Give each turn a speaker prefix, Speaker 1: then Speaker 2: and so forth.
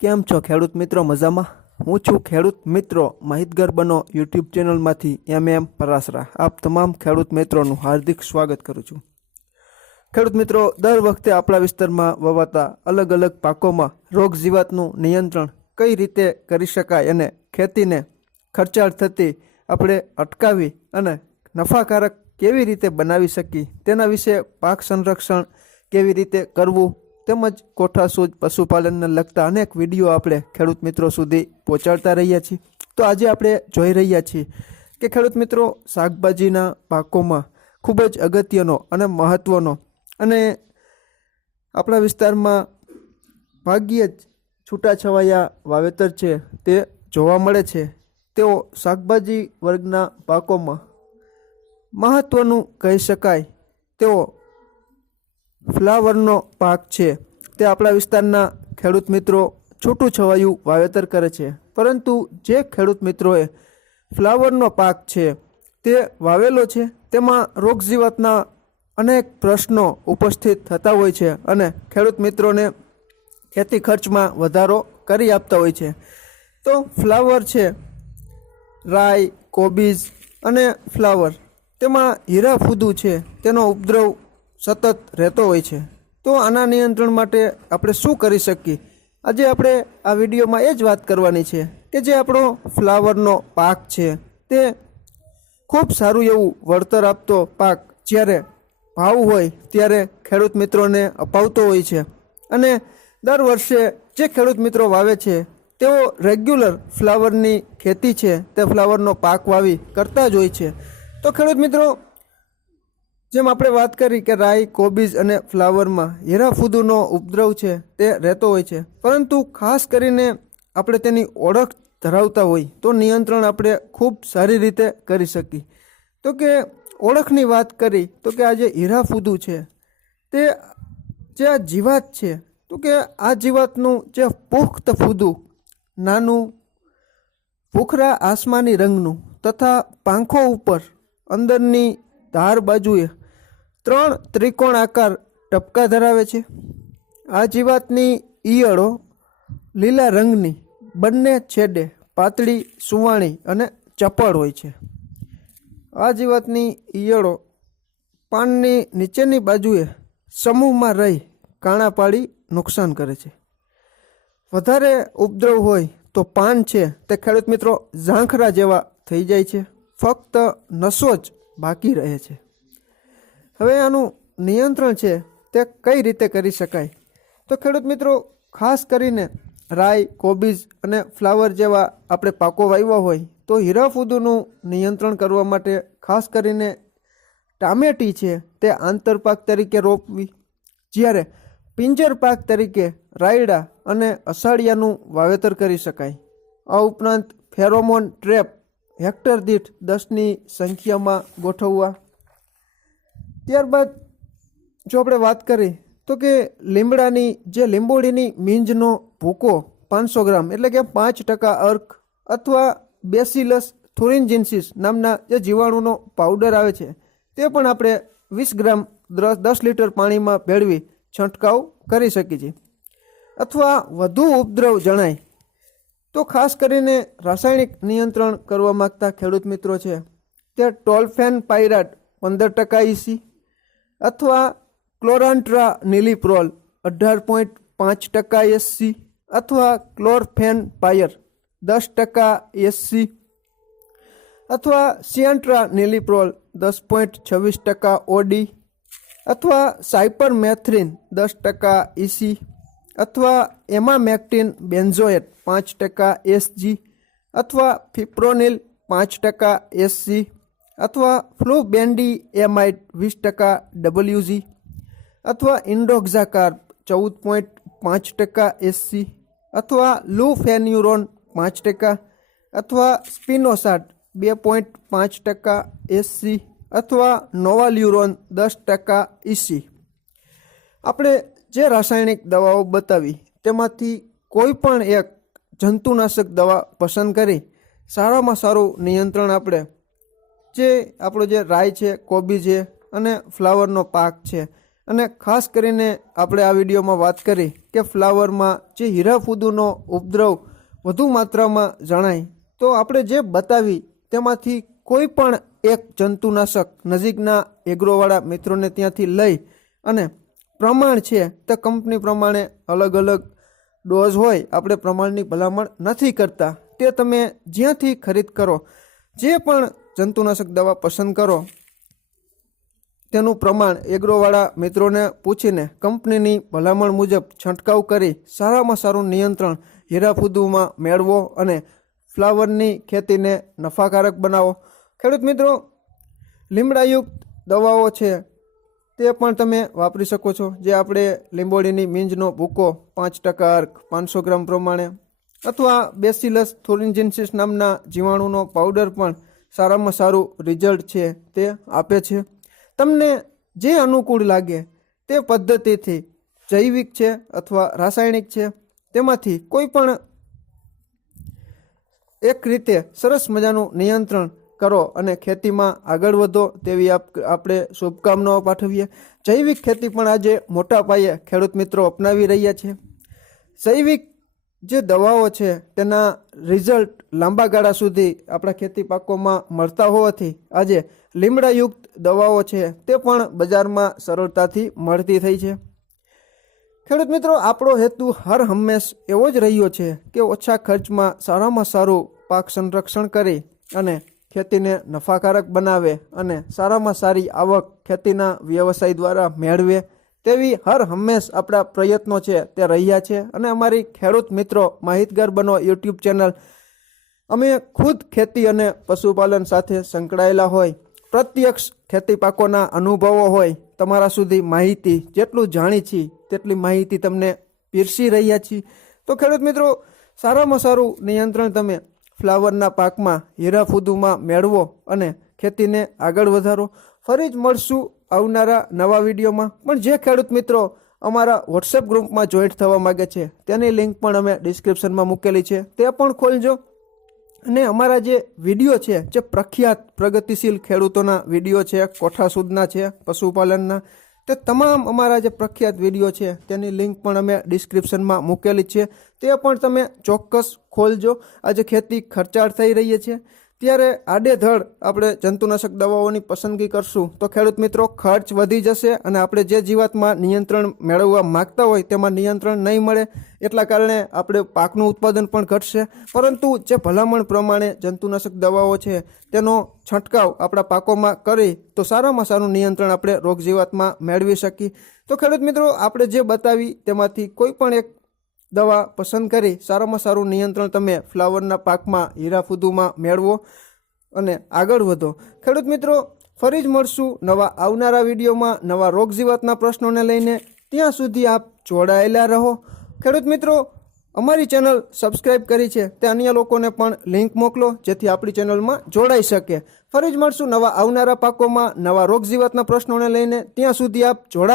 Speaker 1: કેમ છો ખેડૂત મિત્રો મજામાં? હું છું ખેડૂત મિત્રો માહિતગાર બનો યુટ્યુબ ચેનલમાંથી એમ એમ પરાસરા. આપ તમામ ખેડૂત મિત્રોનું હાર્દિક સ્વાગત કરું છું. ખેડૂત મિત્રો, દર વખતે આપણા વિસ્તારમાં વવાતા અલગ અલગ પાકોમાં રોગ જીવાતનું નિયંત્રણ કઈ રીતે કરી શકાય અને ખેતીને ખર્ચાળ થતી આપણે અટકાવી અને નફાકારક કેવી રીતે બનાવી શકીએ તેના વિશે પાક સંરક્ષણ કેવી રીતે કરવું તેમજ કોઠાસૂજ પશુપાલનને લગતા અનેક વીડિયો આપણે ખેડૂત મિત્રો સુધી પહોંચાડતા રહ્યા છીએ. તો આજે આપણે જોઈ રહ્યા છીએ કે ખેડૂત મિત્રો શાકભાજીના પાકોમાં ખૂબ જ અગત્યનો અને મહત્ત્વનો અને આપણા વિસ્તારમાં ભાગ્યે જ છૂટાછવાયા વાવેતર છે તે જોવા મળે છે. તેઓ શાકભાજી વર્ગના પાકોમાં મહત્ત્વનું કહી શકાય તેઓ ફ્લાવરનો પાક છે. તે આપણા વિસ્તારના ખેડૂત મિત્રો છૂટું છવાયું વાવેતર કરે છે. પરંતુ જે ખેડૂત મિત્રોએ ફ્લાવરનો પાક છે, તે વાવેલો છે, તેમાં રોગજીવાતના અનેક પ્રશ્નો ઉપસ્થિત થતા હોય છે અને ખેડૂત મિત્રોને ખેતી ખર્ચમાં વધારો કરી આપતા હોય છે. તો ફ્લાવર છે, રાઈ, કોબીજ અને ફ્લાવર. તેમાં હીરા ફૂદું છે, તેનો ઉપદ્રવ સતત રહેતો હોય છે. તો આના નિયંત્રણ માટે આપણે શું કરી શકીએ? આજે આપણે આ વિડીયોમાં એ જ વાત કરવાની છે કે જે આપણો ફ્લાવરનો પાક છે તે ખૂબ સારું એવું વળતર આપતો પાક જ્યારે ભાવ હોય ત્યારે ખેડૂત મિત્રોને અપાવતો હોય છે. અને દર વર્ષે જે ખેડૂત મિત્રો વાવે છે, તેઓ રેગ્યુલર ફ્લાવરની ખેતી છે, તે ફ્લાવરનો પાક વાવી કરતા જ હોય છે. તો ખેડૂત મિત્રો જેમ આપણે વાત કરી કે રાઈ, કોબીજ અને ફ્લાવરમાં હીરાફૂદુનો ઉપદ્રવ છે, તે રહેતો હોય છે. પરંતુ ખાસ કરીને આપણે તેની ઓળખ ધરાવતા હોય, તો નિયંત્રણ આપણે ખૂબ સારી રીતે કરી શકીએ. તો કે ઓળખની વાત કરી, તો કે આ જે હીરાફુદુ છે, તે જે આ જીવાત છે, તો કે આ જીવાતનું જે પુખ્ત ફૂદું, નાનું ભૂખરા આસમાની રંગનું તથા પાંખો ઉપર અંદરની ધાર બાજુએ ત્રણ ત્રિકોણ આકાર ટપકા ધરાવે છે. આ જીવાતની ઈયળો લીલા રંગની, બંને છેડે પાતળી સુવાણી અને ચપળ હોય છે. આ જીવાતની ઈયળો પાનની નીચેની બાજુએ સમૂહમાં રહી કાણા પાડી નુકસાન કરે છે. વધારે ઉપદ્રવ હોય તો પાન છે તે ખેડૂત મિત્રો ઝાંખરા જેવા થઈ જાય છે. ફક્ત નસો જ બાકી રહે છે. હવે આનું નિયંત્રણ છે તે કઈ રીતે કરી શકાય? તો ખેડૂત મિત્રો, ખાસ કરીને રાઈ, કોબીજ અને ફ્લાવર જેવા આપણે પાકો વાવ્યા હોય, તો હીરાફૂદુનું નિયંત્રણ કરવા માટે ખાસ કરીને ટામેટી છે તે આંતરપાક તરીકે રોપવી. જ્યારે પિંજર પાક તરીકે રાયડા અને અષાઢિયાનું વાવેતર કરી શકાય. આ ઉપરાંત ફેરોમોન ટ્રેપ હેક્ટર દીઠ દસની સંખ્યામાં ગોઠવવા. ત્યારબાદ જો આપણે વાત કરીએ તો કે લીમડાની, જે લીંબોડીની મીંજનો ભૂકો પાંચસો ગ્રામ, એટલે કે પાંચ ટકા અર્ક અથવા બેસિલસ થોરિન્જિન્સિસ નામના જે જીવાણુનો પાવડર આવે છે, તે પણ આપણે વીસ ગ્રામ દસ લીટર પાણીમાં ભેળવી છંટકાવ કરી શકીએ છીએ. અથવા વધુ ઉપદ્રવ જણાય, તો ખાસ કરીને રાસાયણિક નિયંત્રણ કરવા માગતા ખેડૂત મિત્રો છે, તે ટોલફેન પાયરાટ પંદર ટકા ઇસી અથવા ક્લોરાન્ટ્રા નિલીપ્રોલ અઢાર પોઈન્ટ પાંચ ટકા એસસી અથવા ક્લોરફેન પાયર દસ ટકા એસસી અથવા સિયાન્ટ્રા નિલીપ્રોલ દસ પોઈન્ટ છવ્વીસ ટકા ઓડી અથવા સાયપર મેથ્રિન દસ ટકા ઇસી અથવા એમામેક્ટિન બેન્ઝોએટ પાંચ ટકા એસજી અથવા ફિપ્રોનિલ પાંચ ટકા એસસી અથવા ફ્લુબેન્ડી એમાઇટ વીસ ટકા ડબલ્યુઝી અથવા ઇન્ડોક્ઝાકાર ચૌદ પોઈન્ટ પાંચ ટકા એસસી અથવા લુફેન્યુરોન પાંચ ટકા અથવા સ્પિનોસાટ બે પોઈન્ટ પાંચ ટકા એસસી અથવા નોવાલ્યુરોન દસ ટકા ઇસી આપણે જે રાસાયણિક દવાઓ બતાવી તેમાંથી કોઈ પણ એક જંતુનાશક દવા પસંદ કરી, સારામાં સારું નિયંત્રણ આપણે જે આપણો જે રાઈ છે, કોબી છે અને ફ્લાવરનો પાક છે. અને ખાસ કરીને આપણે આ વિડીયોમાં વાત કરી કે ફ્લાવરમાં જે હીરાફૂદુનો ઉપદ્રવ વધુ માત્રામાં જણાય, તો આપણે જે બતાવી તેમાંથી કોઈ પણ એક જંતુનાશક નજીકના એગ્રોવાળા મિત્રોને ત્યાંથી લઈ અને પ્રમાણ છે તે કંપની પ્રમાણે અલગ અલગ ડોઝ હોય, આપણે પ્રમાણની ભલામણ નથી કરતા. તે તમે જ્યાંથી ખરીદ કરો. જે પણ જંતુનાશક દવા પસંદ કરો. તેનું પ્રમાણ એગ્રોવાળા મિત્રોને પૂછીને કંપનીની ભલામણ મુજબ છંટકાવ કરી સારામાં સારું નિયંત્રણ હીરાફૂદુમાં મેળવો અને ફ્લાવરની ખેતીને નફાકારક બનાવો. ખેડૂત મિત્રો, લીમડાયુક્ત દવાઓ છે, તે પણ તમે વાપરી શકો છો. જે આપણે લીંબોડીની મીંજનો ભૂકો પાંચ ટકા અર્ક, પાંચસો ગ્રામ પ્રમાણે, અથવા બેસિલસ થોરિન્જિન્સિસ નામના જીવાણુનો પાવડર પણ સારામાં સારું રિઝલ્ટ છે તે આપે છે. તમને જે અનુકૂળ લાગે તે પદ્ધતિથી જૈવિક છે અથવા રાસાયણિક છે, તેમાંથી કોઈ પણ એક રીતે સરસ મજાનું નિયંત્રણ કરો અને ખેતીમાં આગળ વધો તેવી આપ, આપણે શુભકામનાઓ પાઠવીએ. જૈવિક ખેતી પણ આજે મોટા પાયે ખેડૂત મિત્રો અપનાવી રહ્યા છે. જૈવિક જે દવાઓ છે, તેના રિઝલ્ટ લાંબા ગાળા સુધી આપણા ખેતી પાકોમાં મળતા હોવાથી આજે લીમડાયુક્ત દવાઓ છે, તે પણ બજારમાં સરળતાથી મળતી થઈ છે. ખેડૂત મિત્રો, આપણો હેતુ હર હંમેશ એવો જ રહ્યો છે કે ઓછા ખર્ચમાં સારામાં સારું પાક સંરક્ષણ કરી અને ખેતીને નફાકારક બનાવે અને સારામાં સારી આવક ખેતીના વ્યવસાય દ્વારા મેળવે. તેવી હર હંમેશ આપણા પ્રયત્નો છે તે રહ્યા છે. અને અમારી ખેડૂત મિત્રો માહિતગાર બનો યુટ્યુબ ચેનલ. અમે ખુદ ખેતી અને પશુપાલન સાથે સંકળાયેલા હોય. પ્રત્યક્ષ ખેતી પાકોના અનુભવો હોય. તમારા સુધી માહિતી જેટલું જાણી છીએ તેટલી માહિતી તમને પીરસી રહ્યા છીએ તો ખેડૂત મિત્રો, સારામાં સારું નિયંત્રણ તમે ફ્લાવરના પાકમાં હીરાફુદુમાં મેળવો અને ખેતીને આગળ વધારો. ફરી જ મળશું આવનારા નવા વિડીયોમાં. પણ જે ખેડૂત મિત્રો અમારા વોટ્સએપ ગ્રુપમાં જોઈન્ટ થવા માગે છે, તેની લિંક પણ અમે ડિસ્ક્રિપ્શનમાં મૂકેલી છે. તે પણ ખોલજો. અને અમારા જે વીડિયો છે, જે પ્રખ્યાત, પ્રગતિશીલ ખેડૂતોના વીડિયો છે, કોઠા સુધના છે, પશુપાલનના, તે તમામ અમારા જે પ્રખ્યાત વીડિયો છે, તેની લિંક પણ અમે ડિસ્ક્રિપ્શનમાં મૂકેલી છે. તે પણ તમે ચોક્કસ ખોલજો. આજે ખેતી ખર્ચાળ થઈ રહી છે. ત્યારે આડેધડ આપણે જંતુનાશક દવાઓની પસંદગી કરશું. તો ખેડૂત મિત્રો, ખર્ચ વધી જશે અને આપણે જે જીવાતમાં નિયંત્રણ મેળવવા માગતા હોય તેમાં નિયંત્રણ નહીં મળે એટલા કારણે આપણે પાકનું ઉત્પાદન પણ ઘટશે. પરંતુ જે ભલામણ પ્રમાણે જંતુનાશક દવાઓ છે, તેનો છંટકાવ આપણા પાકોમાં કરી તો સારામાં સારું નિયંત્રણ આપણે રોગ જીવાતમાં મેળવી શકીએ. તો ખેડૂત મિત્રો, આપણે જે બતાવી તેમાંથી કોઈ પણ એક દવા પસંદ કરી સારામાં સારું નિયંત્રણ તમે ફ્લાવરના પાકમાં, હીરાફુદુમાં મેળવો અને આગળ વધો. ખેડૂત મિત્રો, ફરી જ મળશું નવા આવનારા વિડીયોમાં નવા રોગ જીવાતના પ્રશ્નોને લઈને. ત્યાં સુધી આપ જોડાયેલા રહો. ખેડૂત મિત્રો, અમારી ચેનલ સબસ્ક્રાઇબ કરી છે, તે અન્ય લોકોને પણ લિંક મોકલો, જેથી આપણી ચેનલમાં જોડાઈ શકે. ફરી જ મળશું નવા આવનારા પાકોમાં નવા રોગ જીવાતના પ્રશ્નોને લઈને. ત્યાં સુધી આપ જોડાય